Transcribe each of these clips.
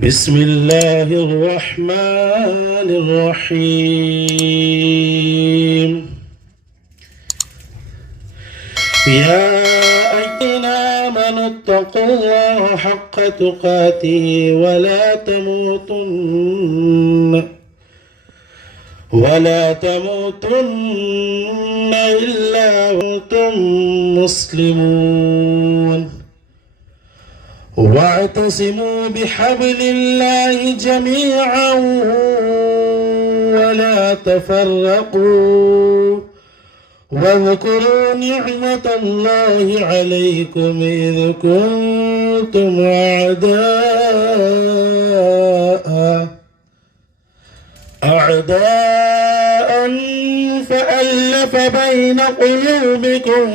बिस्मिल्लाहिर्रहमानिर्रहीम। या अय्युहल्लज़ीना आमनू इत्तक़ुल्लाहा हक़्क़ तुक़ातिही वला तमूतुन्न इल्ला वअंतुम मुस्लिमून। वाअतसिमू बिहब्लिल्लाहि जमीअन वला तफर्रक़ू वज़कुरू निअमतल्लाहि अलैकुम इज़ कुंतुम अअदाअन फअल्लफ़ बैन क़ुलूबिकुम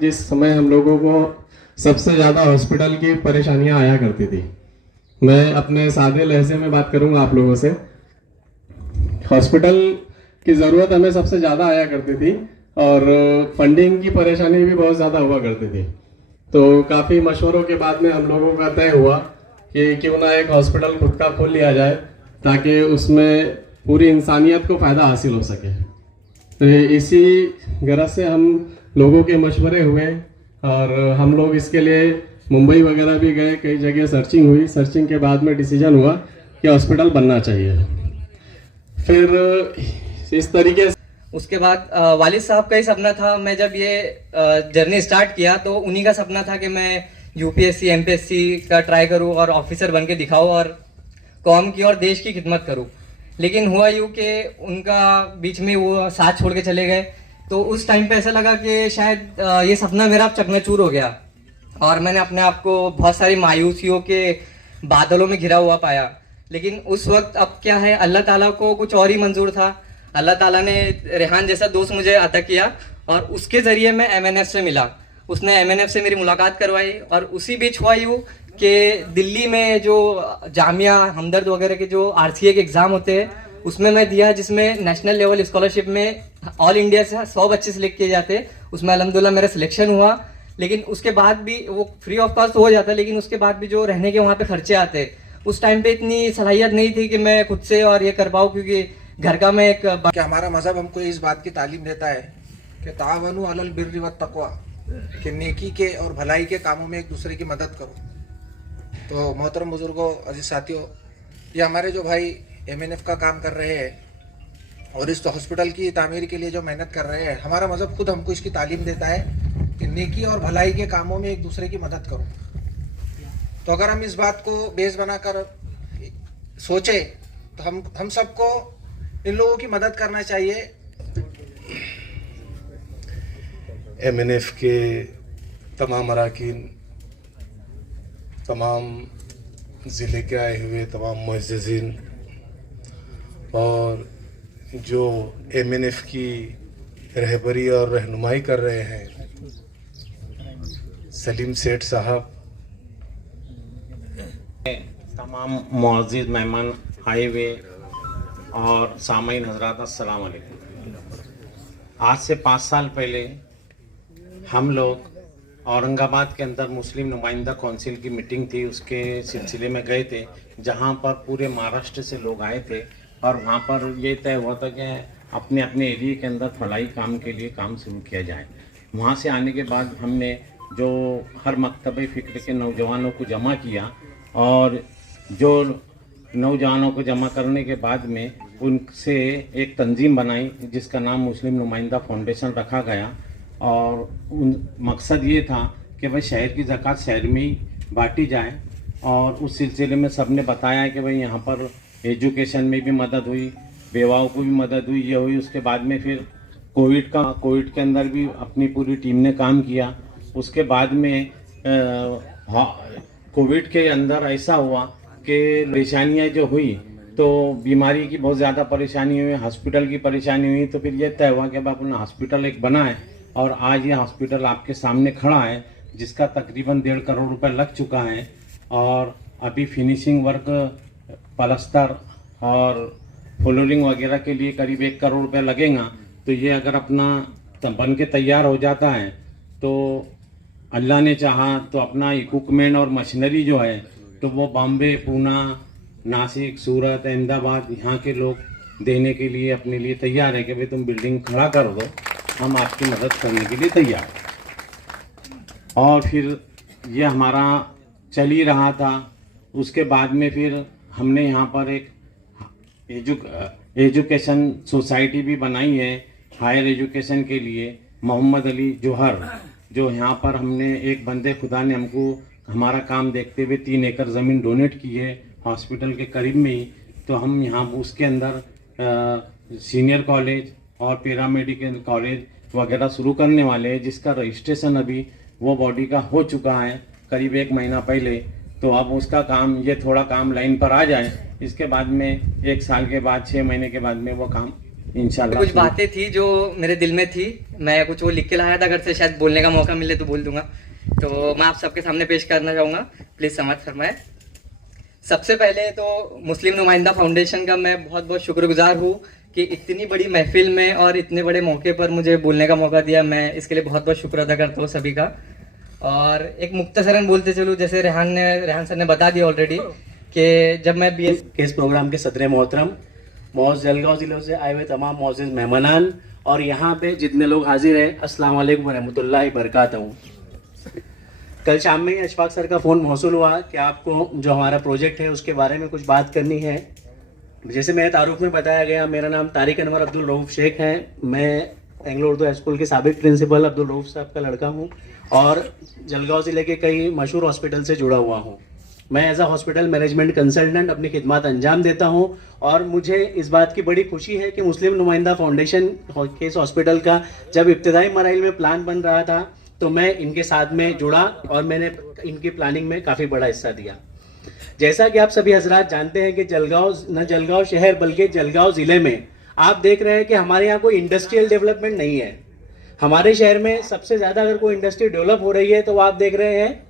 जिस समय हम लोगों को सबसे ज़्यादा हॉस्पिटल की परेशानियां आया करती थी, मैं अपने सादे लहजे में बात करूंगा आप लोगों से। हॉस्पिटल की ज़रूरत हमें सबसे ज़्यादा आया करती थी और फंडिंग की परेशानी भी बहुत ज़्यादा हुआ करती थी। तो काफ़ी मशवरों के बाद में हम लोगों का तय हुआ कि क्यों ना एक हॉस्पिटल खुद का खोल लिया जाए ताकि उसमें पूरी इंसानियत को फ़ायदा हासिल हो सके। तो इसी गरज से हम लोगों के मशवरे हुए और हम लोग इसके लिए मुंबई वगैरह भी गए, कई जगह सर्चिंग हुई। सर्चिंग के बाद में डिसीजन हुआ कि हॉस्पिटल बनना चाहिए। फिर इस तरीके से उसके बाद वालिद साहब का ही सपना था। मैं जब ये जर्नी स्टार्ट किया तो उन्हीं का सपना था कि मैं यूपीएससी एमपीएससी का ट्राई करूं और ऑफिसर बन के दिखाऊं और कौम की और देश की खिदमत करूं। लेकिन हुआ यूँ कि उनका बीच में वो साथ छोड़ के चले गए। तो उस टाइम पे ऐसा लगा कि शायद ये सपना मेरा चकनाचूर हो गया और मैंने अपने आप को बहुत सारी मायूसियों के बादलों में घिरा हुआ पाया। लेकिन उस वक्त अब क्या है, अल्लाह ताला को कुछ और ही मंजूर था। अल्लाह ताला ने रेहान जैसा दोस्त मुझे अता किया और उसके ज़रिए मैं एमएनएफ से मिला। उसने एमएनएफ से मेरी मुलाकात करवाई और उसी बीच हुआ यूँ कि दिल्ली में जो जामिया हमदर्द वगैरह के जो आरसीए के एग्ज़ाम होते हैं उसमें मैं दिया, जिसमें नेशनल लेवल स्कॉलरशिप में ऑल इंडिया से 100 बच्चे सिलेक्ट किए जाते। उसमें अल्हम्दुलिल्लाह मेरा सिलेक्शन हुआ। लेकिन उसके बाद भी वो फ्री ऑफ कॉस्ट हो जाता, लेकिन उसके बाद भी जो रहने के वहाँ पे खर्चे आते, उस टाइम पे इतनी सलाहियत नहीं थी कि मैं खुद से और ये कर पाऊँ, क्योंकि घर का मैं एक कि हमारा मज़हब हमको इस बात की तालीम देता है कि तावनु अलल बिर्रि वत तक़वा, कि नेकी के और भलाई के कामों में एक दूसरे की मदद करो। तो मोहतरम बुजुर्गों, अजीज साथियों, ये हमारे जो भाई एमएनएफ का काम कर रहे हैं और इस हॉस्पिटल की तामीर के लिए जो मेहनत कर रहे हैं, हमारा मज़हब खुद हमको इसकी तालीम देता है कि नेकी और भलाई के कामों में एक दूसरे की मदद करो। तो अगर हम इस बात को बेस बनाकर सोचे तो हम सबको इन लोगों की मदद करना चाहिए। एमएनएफ के तमाम अराकीन, तमाम ज़िले के आए हुए तमाम मुअज़्ज़िज़ीन और जो एमएनएफ की रहबरी और रहनुमाई कर रहे हैं, सलीम सेठ साहब, तमाम मुअज़्ज़िज़ मेहमान आए हुए और सामाईन हज़रात, अस्सलाम वालेकुम। आज से 5 साल पहले हम लोग औरंगाबाद के अंदर मुस्लिम नुमाइंदा कौंसिल की मीटिंग थी, उसके सिलसिले में गए थे, जहां पर पूरे महाराष्ट्र से लोग आए थे और वहां पर ये तय हुआ था कि अपने अपने एरिया के अंदर फलाई काम के लिए काम शुरू किया जाए। वहां से आने के बाद हमने जो हर मकतबे फ़िक्र के नौजवानों को जमा किया और जो नौजवानों को जमा करने के बाद में उनसे एक तंजीम बनाई जिसका नाम मुस्लिम नुमाइंदा फाउंडेशन रखा गया। और मकसद ये था कि भाई शहर की ज़कात शहर में ही बांटी जाए और उस सिलसिले में सब ने बताया कि भाई यहाँ पर एजुकेशन में भी मदद हुई, बेवाओं को भी मदद हुई, ये हुई। उसके बाद में फिर कोविड के अंदर भी अपनी पूरी टीम ने काम किया। उसके बाद में कोविड के अंदर ऐसा हुआ कि परेशानियाँ जो हुई तो बीमारी की बहुत ज़्यादा परेशानी हुई, हॉस्पिटल की परेशानी हुई, तो फिर ये तय हुआ कि अब अपना हॉस्पिटल एक बना है और आज ये हॉस्पिटल आपके सामने खड़ा है, जिसका तकरीबन 1.5 करोड़ रुपए लग चुका है और अभी फिनिशिंग वर्क, पलस्तर और फ्लोरिंग वगैरह के लिए करीब 1 करोड़ रुपए लगेगा। तो ये अगर अपना बन के तैयार हो जाता है तो अल्लाह ने चाहा तो अपना इक्विपमेंट और मशीनरी जो है तो वो बॉम्बे, पूना, नासिक, सूरत, अहमदाबाद यहाँ के लोग देने के लिए अपने लिए तैयार है कि भाई तुम बिल्डिंग खड़ा कर दो, हम आपकी मदद करने के लिए तैयार हैं। और फिर ये हमारा चल ही रहा था। उसके बाद में फिर हमने यहाँ पर एक एजुकेशन सोसाइटी भी बनाई है हायर एजुकेशन के लिए। मोहम्मद अली जौहर, जो यहाँ पर हमने एक बंदे खुदा ने हमको हमारा काम देखते हुए 3 एकड़ ज़मीन डोनेट की है हॉस्पिटल के करीब में ही। तो हम यहाँ उसके अंदर सीनियर कॉलेज और पैरामेडिकल कॉलेज वगैरह शुरू करने वाले हैं, जिसका रजिस्ट्रेशन अभी वो बॉडी का हो चुका है करीब 1 महीना पहले। तो अब उसका काम, ये थोड़ा काम लाइन पर आ जाए, इसके बाद में 1 साल के बाद 6 महीने के बाद में वो काम इंशाल्लाह। कुछ बातें थी जो मेरे दिल में थी, मैं कुछ वो लिख के लाया था घर से, शायद बोलने का मौका मिले तो बोल दूंगा। तो मैं आप सबके सामने पेश करना चाहूँगा, प्लीज़ समाअत फरमाए। सबसे पहले तो मुस्लिम नुमाइंदा फाउंडेशन का मैं बहुत बहुत शुक्रगुजार हूँ कि इतनी बड़ी महफिल में और इतने बड़े मौके पर मुझे बोलने का मौका दिया। मैं इसके लिए बहुत बहुत शुक्र अदा करता हूँ सभी का। और एक मुख्तसरन बोलते चलूँ, जैसे रेहान सर ने बता दिया ऑलरेडी कि जब मैं BS के इस प्रोग्राम के सदर मोहतरम मौज जलगांव ज़िले से आए हुए तमाम मोअज़्ज़िज़ मेहमानान और यहाँ पे जितने लोग हाजिर हैं, अस्सलाम वालेकुम रहमतुल्लाहि बरकातहू। कल शाम में अशफाक सर का फ़ोन मौसूल हुआ कि आपको जो हमारा प्रोजेक्ट है उसके बारे में कुछ बात करनी है। जैसे मेरे तारुफ में बताया गया, मेरा नाम तारिक अनवर अब्दुल रऊफ़ शेख है। मैं एंग्लो उर्दू हाई स्कूल के साबिक प्रिंसिपल अब्दुल रऊफ़ साहब का लड़का हूँ और जलगांव ज़िले के कई मशहूर हॉस्पिटल से जुड़ा हुआ हूँ। मैं as a hospital management consultant अपनी खिदमत अंजाम देता हूँ और मुझे इस बात की बड़ी खुशी है कि मुस्लिम नुमाइंदा फाउंडेशन के इस हॉस्पिटल का जब इब्तिदाई मराइल में प्लान बन रहा था तो मैं इनके साथ में जुड़ा और मैंने इनकी प्लानिंग में काफ़ी बड़ा हिस्सा दिया। जैसा कि आप सभी हजरात जानते हैं कि जलगांव शहर बल्कि जलगांव ज़िले में आप देख रहे हैं कि हमारे यहाँ कोई इंडस्ट्रियल डेवलपमेंट नहीं है। हमारे शहर में सबसे ज़्यादा अगर कोई इंडस्ट्री डेवलप हो रही है तो आप देख रहे हैं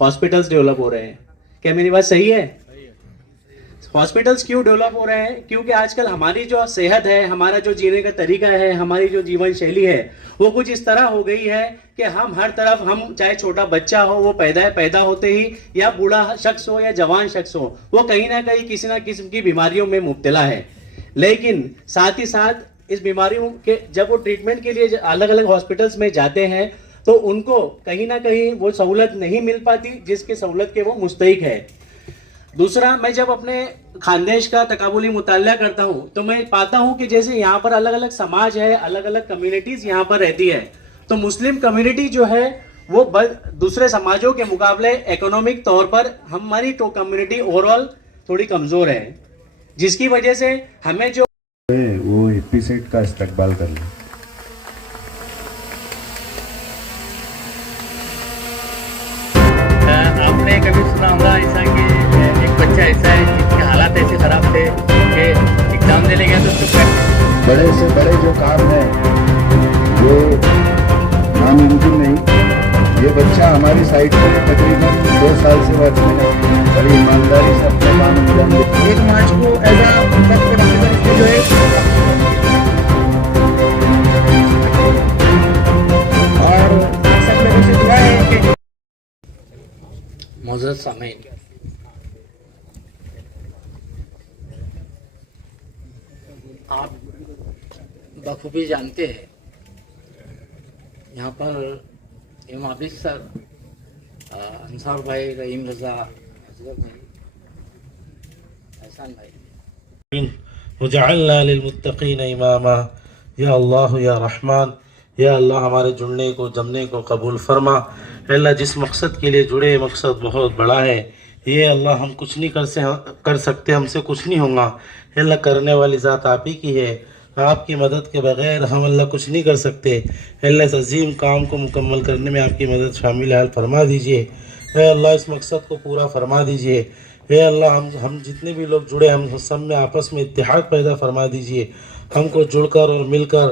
हॉस्पिटल्स डेवलप हो रहे हैं। क्या मेरी बात सही है? हॉस्पिटल्स क्यों डेवलप हो रहे हैं? क्योंकि आजकल हमारी जो सेहत है, हमारा जो जीने का तरीका है, हमारी जो जीवन शैली है वो कुछ इस तरह हो गई है कि हम हर तरफ, हम चाहे छोटा बच्चा हो वो पैदा होते ही, या बूढ़ा शख्स हो या जवान शख्स हो, वो कहीं ना कहीं किसी ना किस्म की बीमारियों में मुब्तला है। लेकिन साथ ही साथ इस बीमारियों के जब वो ट्रीटमेंट के लिए अलग अलग हॉस्पिटल्स में जाते हैं तो उनको कहीं ना कहीं वो सहूलत नहीं मिल पाती जिसकी सहूलत के वो मुस्तहिक है। दूसरा, मैं जब अपने खानदेश का तकाबुली मुताला करता हूँ तो मैं पाता हूँ कि जैसे यहाँ पर अलग अलग समाज है, अलग अलग कम्युनिटीज़ यहाँ पर रहती है, तो मुस्लिम कम्युनिटी जो है वो दूसरे समाजों के मुकाबले इकोनॉमिक तौर पर हमारी तो कम्युनिटी ओवरऑल थोड़ी कमज़ोर है, जिसकी वजह से हमें जो वो हिप्पी सेट का इस्तकबाल कर लें। आपने कभी सुना होगा ऐसा कि एक बच्चा ऐसा है जिसके हालात ऐसे खराब थे कि एग्जाम देने गया तो उसको बड़े से बड़े जो काम है वो नामुमकिन नहीं। ये बच्चा हमारी साइड पर तकरीबन 2 साल से वर्क में बड़ी ईमानदारी से अपना काम अंजाम देता है। 1 मार्च को एज जो है और सब लोगों से दुआ है कि मौजूद सामीन, आप बखूबी जानते हैं यहाँ पर इमाम आबिद सर, अंसार भाई, रहीम रजा, असगर भाई, एहसान भाई, वजअलना लिलमुत्तकीन इमामा। या अल्लाह या रहमान, या अल्लाह हमारे जुड़ने को जमने को कबूल फरमा। अल्लाह जिस मकसद के लिए जुड़े, मकसद बहुत बड़ा है। ये अल्लाह हम कुछ नहीं कर सकते, हमसे कुछ नहीं होगा। अल्लाह करने वाली ज़ात आप ही की है, आपकी मदद के बगैर हम अल्लाह कुछ नहीं कर सकते। अल्लाह इस अजीम काम को मुकम्मल करने में आपकी मदद शामिल हाल फरमा दीजिए। अल्लाह इस मकसद को पूरा फरमा दीजिए। हे अल्लाह हम जितने भी लोग जुड़े हम सब में आपस में इत्तेहाद पैदा फरमा दीजिए। हमको जुड़कर और मिलकर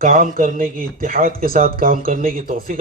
काम करने की, इत्तेहाद के साथ काम करने की तौफीक